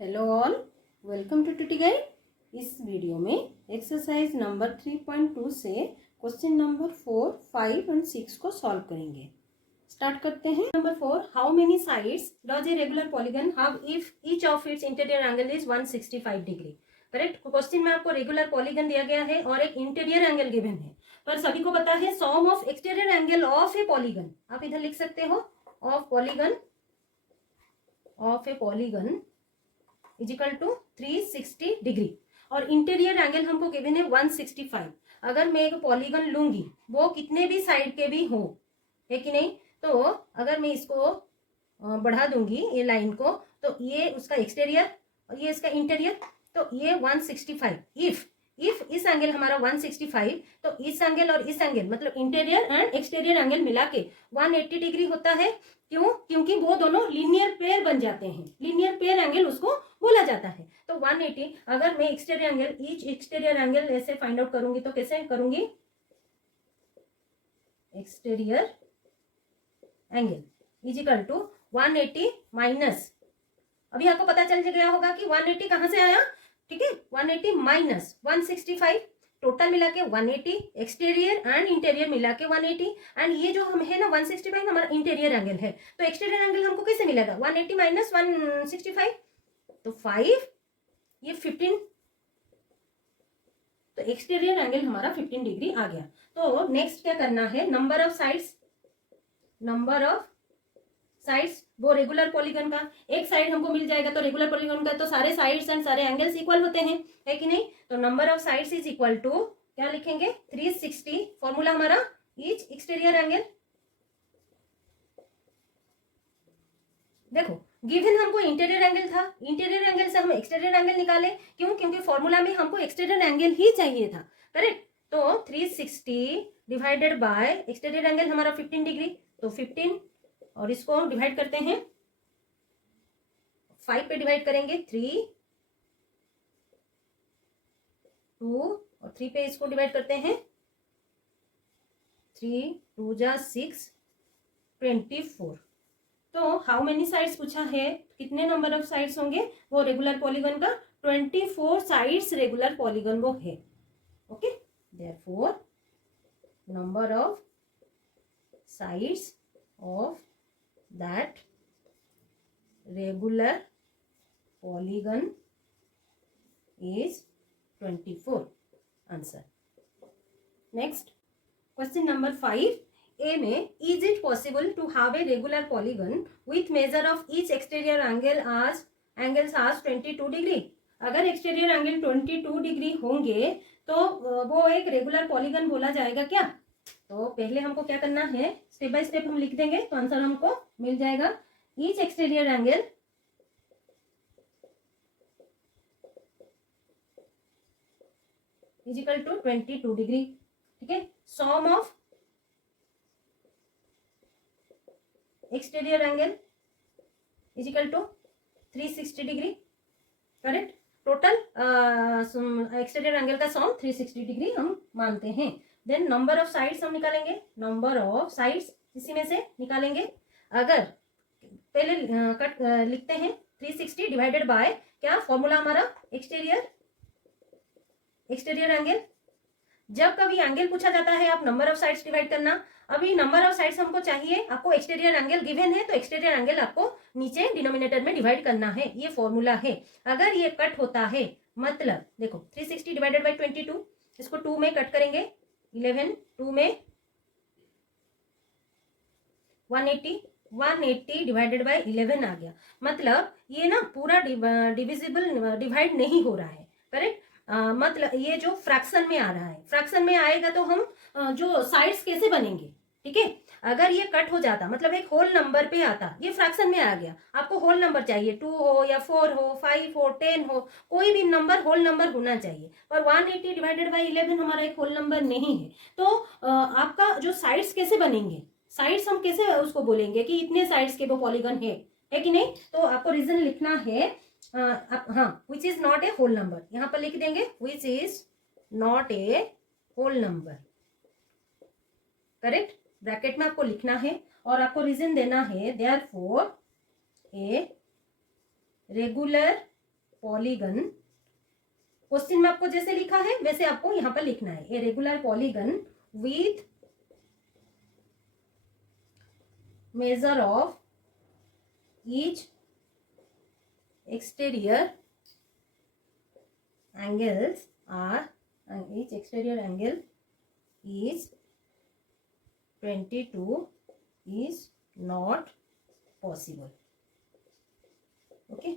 Hello all, welcome to ट्यूटी guide. इस video में एक्सरसाइज नंबर 3.2 से क्वेश्चन नंबर 4, 5 एंड 6 को सॉल्व करेंगे। स्टार्ट करते हैं। Number 4, how many sides does a regular polygon have if each of its interior angle is 165 degree. Correct. Question में आपको रेगुलर पॉलीगन दिया गया है और एक इंटीरियर एंगल गिवन है, पर सभी को पता है sum of exterior angle of a polygon. आप इधर लिख सकते हो of a polygon is equal to 360 degree और इंटीरियर एंगल हमको गिवन है 165। अगर मैं एक पॉलीगन लूंगी वो कितने भी साइड के भी हो, है कि नहीं, तो अगर मैं इसको बढ़ा दूंगी ये लाइन को, तो ये उसका एक्सटीरियर और ये इसका इंटीरियर, तो ये 165। इफ इस एंगल हमारा 165, तो इस एंगल और इस एंगल मतलब इंटीरियर एंड एक्सटीरियर एंगल मिला के 180 डिग्री होता है। क्यों? क्योंकि वो दोनों लीनियर पेयर बन जाते हैं, लीनियर पेयर एंगल उसको बोला जाता है। तो 180, अगर मैं exterior angle, each exterior angle ऐसे फाइंड आउट करूंगी तो कैसे करूंगी? Exterior angle is equal to 180 minus, अभी आपको पता चल गया होगा कि 180 कहां से आया, ठीक है। 180 माइनस 165, टोटल मिला के 180, एक्सटीरियर एंड इंटीरियर मिला के 180, एंड ये जो हम है ना 165 हमारा इंटीरियर एंगल है। तो एक्सटीरियर एंगल हमको कैसे मिलेगा? 180 माइनस 165, तो 5, ये 15, तो एक्सटीरियर एंगल हमारा 15 डिग्री आ गया। तो नेक्स्ट क्या करना है? नंबर ऑफ साइड्स वो रेगुलर पॉलीगन का एक साइड हमको मिल जाएगा, तो रेगुलर पॉलीगन का तो सारे साइड्स एंड सारे एंगल्स इक्वल होते हैं, है कि नहीं। तो number of sides is equal to क्या लिखेंगे? 360। फॉर्मूला हमारा ईच एक्सटीरियर एंगल, देखो गिवन हमको इंटीरियर एंगल था, इंटीरियर एंगल से हम एक्सटीरियर एंगल निकाले। क्यों? क्योंकि फॉर्मूला में हमको एक्सटीरियर एंगल ही चाहिए था, करेक्ट। तो 360 डिवाइडेड बाय एक्सटीरियर एंगल हमारा 15 डिग्री, तो 15, और इसको डिवाइड करते हैं 5 पे डिवाइड करेंगे 3, 2 और 3 पे इसको डिवाइड करते हैं 3, 2 जा 6, 24। तो हाउ मेनी साइड्स पूछा है, कितने नंबर ऑफ साइड्स होंगे वो रेगुलर पॉलीगन का? 24 साइड्स रेगुलर पॉलीगन वो है। Okay, therefore number of sides of that regular polygon is 24 answer. Next question number 5 A में, is it possible to have a regular polygon with measure of each exterior angles आज 22 degree. अगर exterior angle 22 degree होंगे तो वो एक regular polygon बोला जाएगा क्या? तो पहले हमको क्या करना है, स्टेप बाय स्टेप हम लिख देंगे तो आंसर हमको मिल जाएगा। Each exterior angle is equal to 22 degree, ठीक है। Sum of exterior angle is equal to 360 degree, correct. Total exterior angle का सम 360 डिग्री हम मानते हैं। देन नंबर ऑफ साइड्स हम निकालेंगे, नंबर ऑफ साइड्स इसी में से निकालेंगे। अगर पहले लिखते हैं 360 डिवाइडेड बाय क्या फॉर्मूला हमारा? Exterior angle. जब कभी एंगल पूछा जाता है आप नंबर ऑफ साइड्स डिवाइड करना। अभी नंबर ऑफ साइड्स हमको चाहिए, आपको एक्सटीरियर एंगल गिवन है तो एक्सटीरियर एंगल आपको नीचे डिनोमिनेटर में डिवाइड करना है, ये फॉर्मूला है। अगर ये कट होता है, मतलब देखो 360 डिवाइडेड बाय 22, इसको 2 में कट करेंगे 11, 2 में 180 डिवाइडेड बाय 11 आ गया। मतलब ये ना पूरा डिविजिबल डिवाइड नहीं हो रहा है, करेक्ट। मतलब ये जो फ्रैक्शन में आ रहा है, फ्रैक्शन में आएगा तो हम जो साइड्स कैसे बनेंगे, ठीक है। अगर ये कट हो जाता, मतलब एक होल नंबर पे आता, ये फ्रैक्शन में आ गया, आपको होल नंबर चाहिए, 2 हो या 4 हो, 5 हो, 10 हो, कोई भी नंबर होल नंबर होना चाहिए। पर 180 डिवाइडेड बाय 11 हमारा एक होल नंबर नहीं है। तो आपका जो साइड्स कैसे बनेंगे, साइड्स हम कैसे उसको बोलेंगे कि इतने साइड्स के वो पॉलीगन है कि नहीं। तो आपको रीजन लिखना है, हाँ, which is not a whole number, यहां पर लिख देंगे which is not a whole number, correct. Bracket में आपको लिखना है और आपको रीजन देना है, therefore a regular polygon, question में आपको जैसे लिखा है वैसे आपको यहां पर लिखना है, ए regular polygon with measure of each exterior angles are, each exterior angle is 22 is not possible. Okay,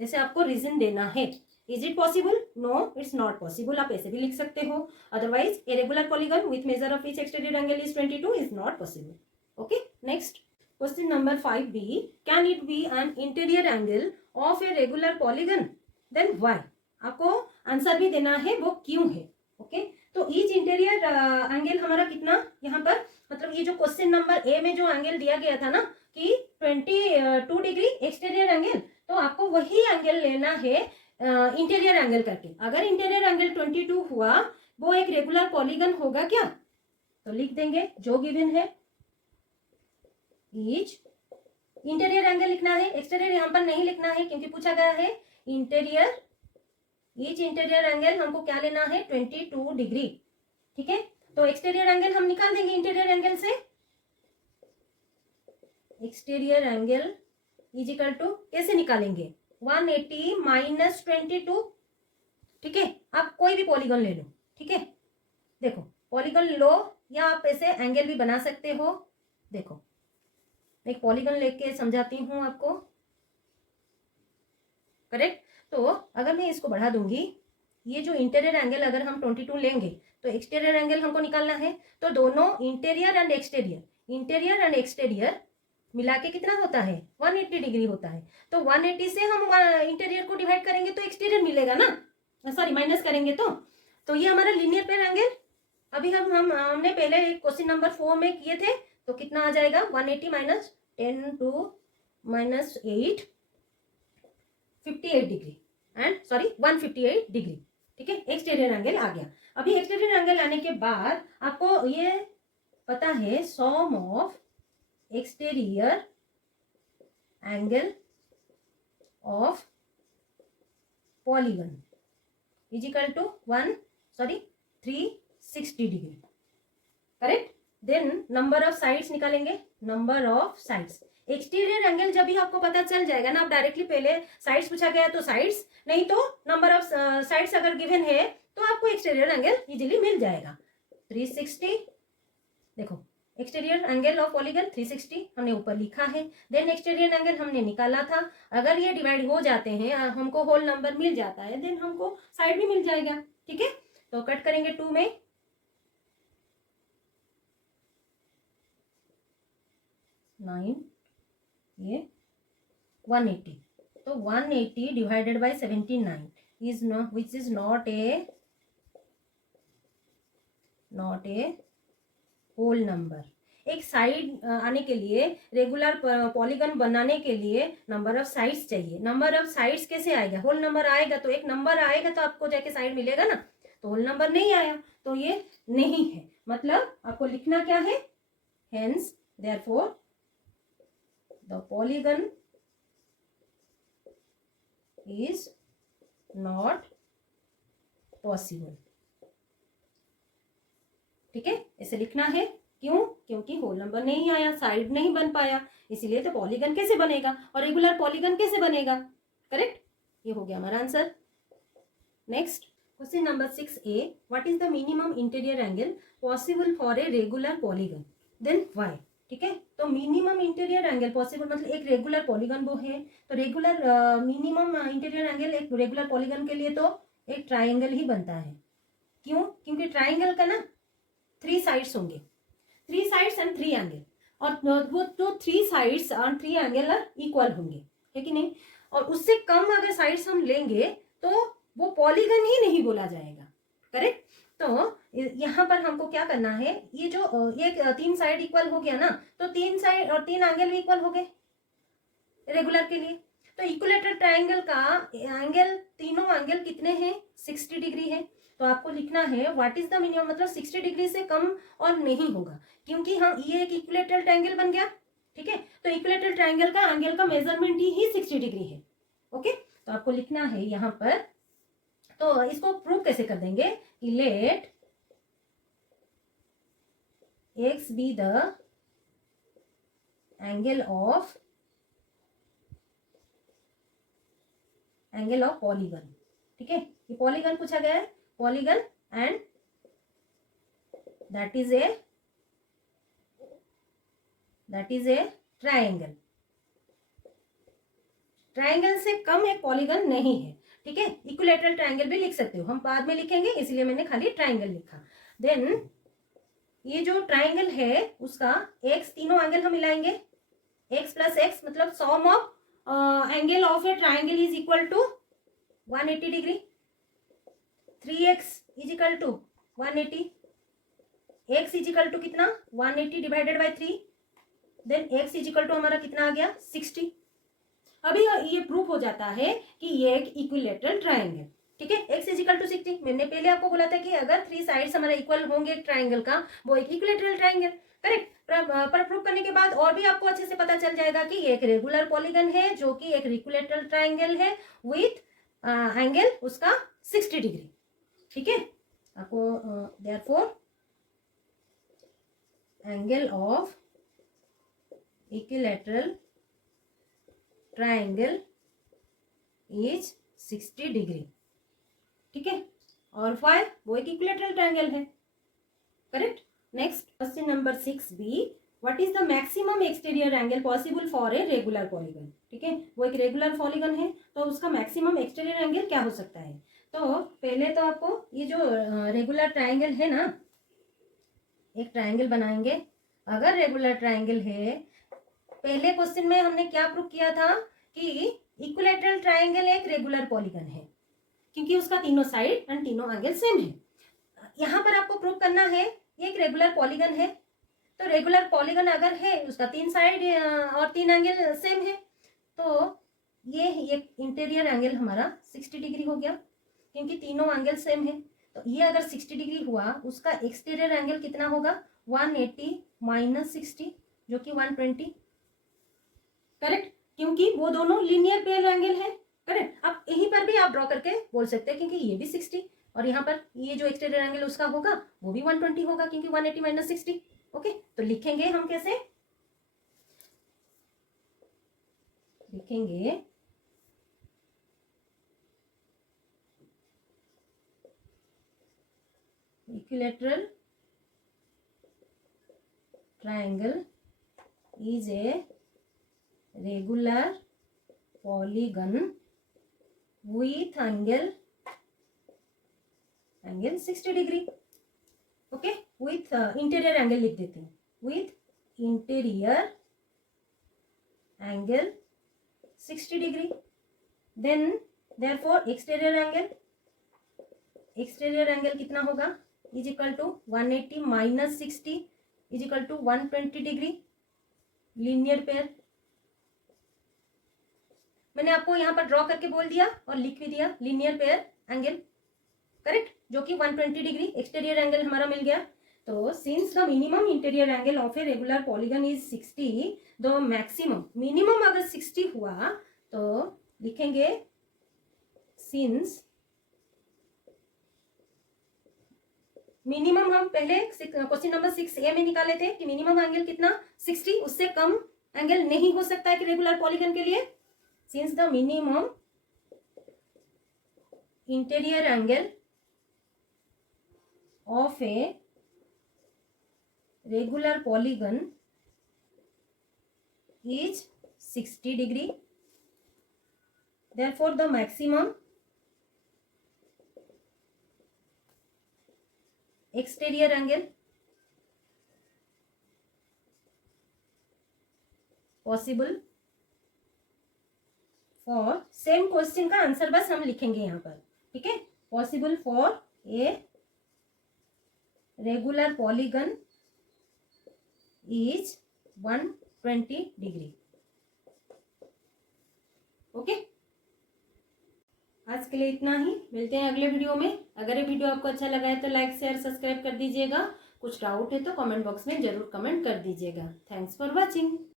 जैसे आपको रीजन देना है, is it possible, no it's not possible, आप ऐसे भी लिख सकते हो, otherwise a regular polygon with measure of each exterior angle is 22 is not possible. Okay, next question number 5b, can it be an interior angle of a regular polygon, then why. आपको answer भी देना है वो क्यों है. Okay, तो each interior angle हमारा कितना यहाँ पर, मतलब ये जो क्वेश्चन नंबर ए में जो एंगल दिया गया था ना कि 22 डिग्री एक्सटीरियर एंगल, तो आपको वही एंगल लेना है इंटीरियर एंगल करके. अगर इंटीरियर एंगल 22 हुआ वो एक रेगुलर पॉलीगन होगा क्या, तो लिख देंगे जो गिवन है, ईच इंटीरियर एंगल लिखना है, एक्सटीरियर यहाँ पर नहीं लिखना है क्योंकि पूछा गया है इंटीरियर. ईच इंटीरियर एंगल हमको क्या लेना है, 22 डिग्री. ठीक है, तो एक्सटीरियर एंगल हम निकाल देंगे इंटीरियर एंगल से. Exterior angle is equal to कैसे निकालेंगे, 180 माइनस 22. ठीक है, आप कोई भी पॉलीगन ले लो. ठीक है, देखो पॉलीगन लो या आप ऐसे एंगल भी बना सकते हो. देखो एक पॉलीगन लेके समझाती हूं आपको. करेक्ट, तो अगर मैं इसको बढ़ा दूंगी, ये जो इंटीरियर एंगल अगर हम 22 लेंगे तो एक्सटीरियर एंगल हमको निकालना है, तो दोनों इंटीरियर एंड एक्सटीरियर मिला के कितना होता है, 180 डिग्री होता है. तो 180 से हम इंटीरियर को डिवाइड करेंगे तो एक्सटीरियर मिलेगा ना, सॉरी माइनस करेंगे तो ये हमारा लीनियर पेयर एंगल. अभी हमने पहले क्वेश्चन नंबर 4 में किए थे, तो कितना आ जाएगा, 180 minus 10 to minus 8, 58 degree and sorry 158 degree. ठीक है, एक्सटीरियर एंगल आ गया. अभी एक्सटीरियर एंगल आने के बाद आपको ये पता है sum of exterior angle of polygon is equal to 360 degree. Correct, then number of sides निकालेंगे, number of sides. Exterior angle जब भी आपको पता चल जाएगा ना, आप डायरेक्टली पहले साइड्स पूछा गया तो साइड्स, नहीं तो नंबर ऑफ साइड्स अगर गिवन है तो आपको एक्सटीरियर एंगल इजीली मिल जाएगा. 360, देखो एक्सटीरियर एंगल ऑफ पॉलीगन 360 हमने ऊपर लिखा है. देन एक्सटीरियर एंगल हमने निकाला था, अगर ये डिवाइड हो जाते हैं, हमको होल नंबर मिल जाता है, देन हमको साइड भी मिल जाएगा. ठीक है, तो कट करेंगे 2 में, 9, ये 180, तो 180 divided by 79 is not, which is not a whole number. एक साइड आने के लिए, रेगुलर पॉलीगन बनाने के लिए नंबर ऑफ साइड्स चाहिए. नंबर ऑफ साइड्स कैसे आएगा, होल नंबर आएगा, तो एक नंबर आएगा तो आपको जाके साइड मिलेगा ना, तो होल नंबर नहीं आया तो ये नहीं है. मतलब आपको लिखना क्या है, hence therefore the polygon is not possible. ठीक है, ऐसे लिखना है. क्यों, क्योंकि होल नंबर नहीं आया, साइड नहीं बन पाया, इसीलिए. तो पॉलीगन कैसे बनेगा और रेगुलर पॉलीगन कैसे बनेगा. करेक्ट, ये हो गया हमारा answer. Next question number 6a, what is the minimum interior angle possible for a regular polygon, then why. ठीक है, तो मिनिमम इंटीरियर एंगल पॉसिबल मतलब एक रेगुलर पॉलीगन वो है, तो रेगुलर मिनिमम इंटीरियर एंगल एक रेगुलर पॉलीगन के लिए तो एक ट्राइंगल ही बनता है. क्यों, क्योंकि ट्राइंगल का ना 3 साइड्स होंगे, 3 साइड्स एंड 3 एंगल, और वो तो 3 साइड्स और 3 एंगल इक्वल होंगे, है कि नहीं. और उससे कम अगर साइड्स हम लेंगे तो वो पॉलीगन ही नहीं बोला जाएगा. करेक्ट, तो यहाँ पर हमको क्या करना है, ये जो एक 3 साइड इक्वल हो गया ना, तो 3 साइड और 3 एंगल भी इक्वल हो गए रेगुलर के लिए. तो इक्विलेटरल ट्राइंगल का एंगल, तीनों एंगल कितने हैं, 60 डिग्री है. तो आपको लिखना है व्हाट इज द मिनिमम, मतलब 60 डिग्री से कम और नहीं होगा, क्योंकि हम ये एक इक्विलेटरल ट्राइंगल बन गया. ठीक है, तो इक्विलेटरल ट्राइंगल का एंगल का मेजरमेंट ही 60 डिग्री है. ओके, तो तो आपको लिखना है यहाँ पर, तो इसको प्रूव कैसे कर देंगे कि let x be the angle of polygon. ठीक है, ये पॉलीगन पूछा गया है, polygon and that is a triangle. Triangle से कम एक पॉलीगन नहीं है। ठीक है, इक्विलैटरल ट्राइंगल भी लिख सकते हो, हम बाद में लिखेंगे, इसलिए मैंने खाली ट्राइंगल लिखा। देन ये जो ट्राइंगल है उसका एक्स, तीनों एंगल हम मिलाएंगे, एक्स प्लस एक्स मतलब sum of angle of a triangle is equal to 180 degree. 3x is equal to 180, x is equal to कितना 180 divided by 3, then x is equal to हमारा कितना आ गया 60। अभी ये प्रूफ हो जाता है कि ये एक इक्विलैटरल ट्राइंगल। ठीक है, x इज इक्वल टू 60, मैंने पहले आपको बोला था कि अगर 3 साइड्स हमारा इक्वल होंगे ट्राइंगल का, वो एक इक्विलैटरल ट्राइंगल। करेक्ट, पर प्रूफ करने के बाद और भी आपको अच्छे से पता चल जाएगा कि ये एक रेगुलर पॉलीगन है जो कि एक इक्विलैटरल ट्राइंगल है विथ एंगल उसका 60 डिग्री। ठीक है, आपको therefore angle of equilateral triangle is 60 degree. ठीक है, और 5 वो एक इक्विलैटरल ट्राइंगल है। Correct. Next question number 6b, what is the maximum exterior angle possible for a regular polygon. ठीक है, वो एक रेगुलर पॉलीगन है तो उसका मैक्सिमम एक्सटीरियर एंगल क्या हो सकता है। तो पहले तो आपको ये जो रेगुलर ट्राइंगल है ना, एक ट्राइंगल बनाएंगे। अगर रेगुलर ट्राइंगल है, पहले क्वेश्चन में हमने क्या प्रूव किया था कि इक्विलैटरल ट्राइंगल एक रेगुलर पॉलीगन है क्योंकि उसका तीनों साइड एंड तीनों एंगल सेम है। यहाँ पर आपको प्रूव करना है ये एक रेगुलर पॉलीगन है, तो रेगुलर पॉलीगन अगर है उसका 3 साइड और 3 एंगल सेम है, तो ये एक इंटीरियर एंगल हमारा 60 डिग्री हो गया क्योंकि तीनों एंगल सेम है। तो ये अगर 60 डिग्री हुआ, उसका एक्सटीरियर एंगल कितना होगा 180 माइनस 60 जो कि 120। करेक्ट, क्योंकि वो दोनों लीनियर पेयर एंगल है। करेक्ट, आप यहीं पर भी आप ड्रॉ करके बोल सकते हैं क्योंकि ये भी 60 और यहाँ पर ये जो एक्सटीरियर एंगल उसका होगा वो भी 120 होगा क्योंकि 180 माइनस 60। ओके, तो लिखेंगे हम कैसे लिखेंगे, equilateral triangle is a regular polygon with angle 60 degree. Okay, with interior angle लिख देते हैं, with interior angle 60 degree. Then therefore exterior angle कितना होगा is equal to 180 minus 60 is equal to 120 degree, linear pair. मैंने आपको यहाँ पर draw करके बोल दिया और लिख भी दिया लीनियर पेयर एंगल। करेक्ट, जो कि 120 डिग्री एक्सटीरियर एंगल हमारा मिल गया। तो since the minimum interior angle of a regular polygon is 60, the maximum, minimum अगर 60 हुआ तो लिखेंगे सिंस मिनिमम, हम पहले क्वेश्चन नंबर 6a में निकाले थे कि मिनिमम एंगल कितना 60, उससे कम एंगल नहीं हो सकता है कि रेगुलर पॉलीगन के लिए। Since the minimum interior angle of a regular polygon is 60 degree, therefore the maximum exterior angle possible for, same question का आंसर बस हम लिखेंगे यहाँ पर। ठीक है, possible for A regular polygon is 120 degree. Okay, आज के लिए इतना ही, मिलते हैं अगले वीडियो में। अगर ये वीडियो आपको अच्छा लगा है तो लाइक शेयर सब्सक्राइब कर दीजिएगा। कुछ डाउट है तो कमेंट बॉक्स में जरूर कमेंट कर दीजिएगा। Thanks for watching.